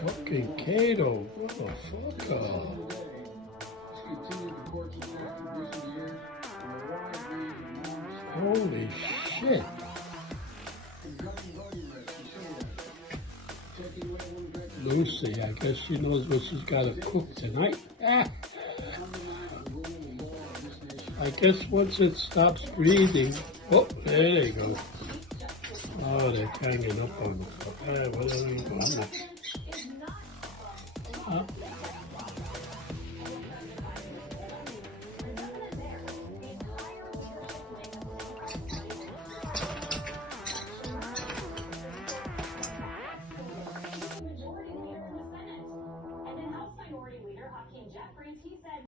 Fucking Kato, motherfucker. Holy shit. Lucy, I guess she knows what she's got to cook tonight. I guess once it stops breathing, oh, there they go. Oh, they're hanging up on the whatever you want.